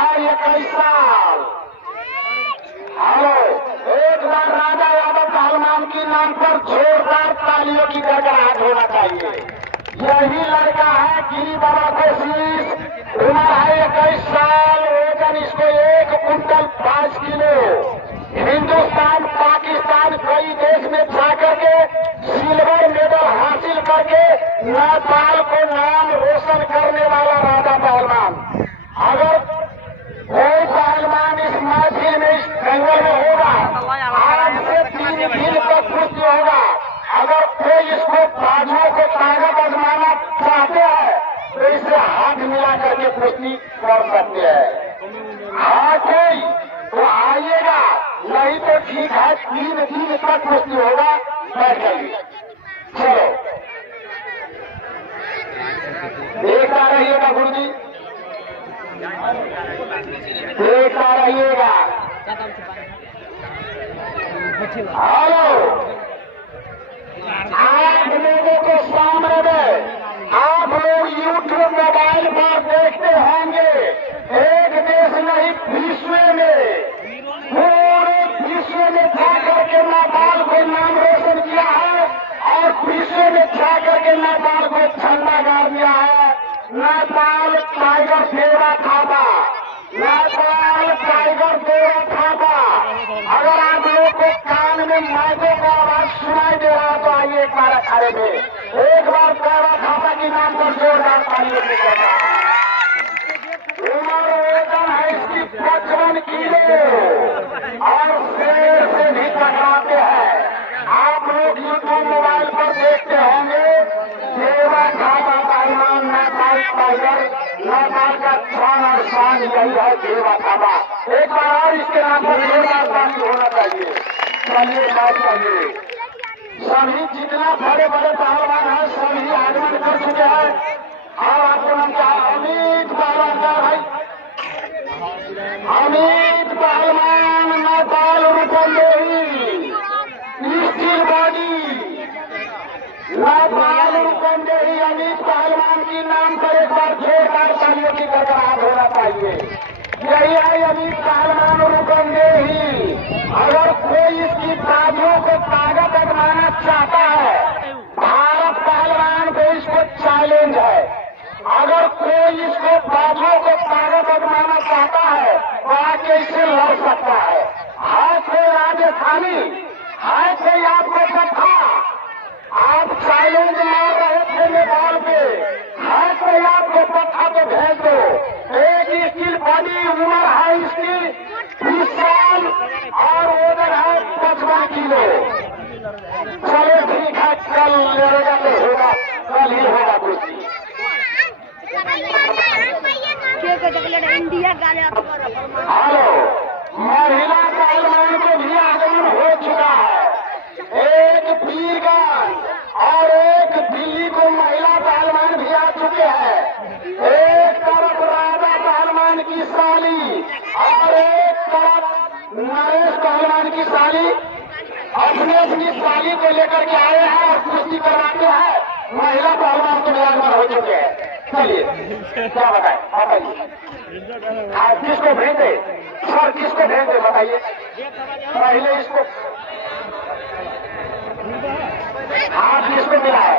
है 21 साल। हेलो, एक बार राजा यादव पहलवान के नाम पर जोरदार तालियों की गड़गड़ाहट होना चाहिए। यही लड़का है गिरी बाबा कोशिश, उम्र है 21 साल, वजन इसको 1 कुंटल 5 किलो। हिंदुस्तान, पाकिस्तान, कई देश में जाकर के सिल्वर मेडल हासिल करके नेपाल को नाम रोशन करने वाला राजा पहलवान। अगर कोई पहलवान इस महफिल में, इस जंगल में होगा, आज से 3 दिन तक कुश्ती होगा। अगर कोई इसको बाजुओं को ताकत आजमाना चाहते हैं तो इसे हाथ मिला करके कुश्ती कर सकते हैं। हाँ कोई तो आइएगा, नहीं तो ठीक है 3 दिन तक कुश्ती होगा। बैठ जाइए, चलो देखता रहिएगा गुरुजी, देखता रहिएगा। हेलो, आप लोगों को सामने में आप लोग यूट्यूब मोबाइल पर देखते होंगे, एक देश नहीं विश्व में, पूरे विश्व में जाकर के नेपाल को नाम रोशन किया है और विश्व में जाकर के नेपाल को झंडा गाड़ दिया है। नेपाल टाइगर देवा थापा, नेपाल टाइगर देवा थापा। अगर आप लोग को कान में माइकों का आवाज सुनाई दे रहा तो आइए एक बार अखाड़े में, एक बार देवा थापा के नाम पर जोरदार ताली बजाइए। उम्र वजन है इसकी 55 किलो और शेर से भी टकराते हैं। आप लोग यूट्यूब मोबाइल पर देखते होंगे, देवा थापा पहलवान नेपाल टाइगर, नेपाल का शान और शान यही है देवा थापा। एक बार और इसके नाम पर जोरदार ताली होना चाहिए। चलिए बात करिए, सभी जितना बड़े बड़े पहलवान हैं सभी आगमन कर चुके हैं। और आपको नाम क्या? अमित पहलवान का भाई, अमित पहलवान नेपाल रूपंदेही, स्टील बॉडी नेपाल रूपंदेही। अमित पहलवान के नाम पर एक बार जोरदार तालियों की गड़गड़ाहट होना चाहिए। यही है अमित पहलवान रूपंदेही। अगर कोई इसकी बाजुओं को ताकत आजमाना चाहता है, भारत पहलवान को इसको चैलेंज है। अगर कोई इसको बाजुओं को ताकत आजमाना चाहता है तो आके इससे लड़ सकता है। कोई राजस्थानी है, कोई आपको कथा, आप चैलेंज मार रहे थे नेपाल पे, है कोई आपको पत्थर तो भेज दो। एक स्टील बॉडी, उम्र है इसकी 20 साल और वजन है 55 किलो। चलो ठीक है, कल लड़ेगा तो होगा, कल ही होगा कुश्ती। हेलो, महिला पहलवान को भी आगमन हो चुका है। एक वीरगंज और एक दिल्ली को महिला पहलवान भी आ चुके हैं। एक तरफ राजा पहलवान की साली और एक तरफ नरेश पहलवान की साली अपनी अपनी साली को लेकर के आए हैं और कुश्ती करवाते हैं। महिला पहलवान तो आगमन हो चुके हैं। चलिए क्या बताएं, बताइए आप किसको भेज दे सर, किसको भेज दे बताइए। पहले इसको आप किसको मिला है?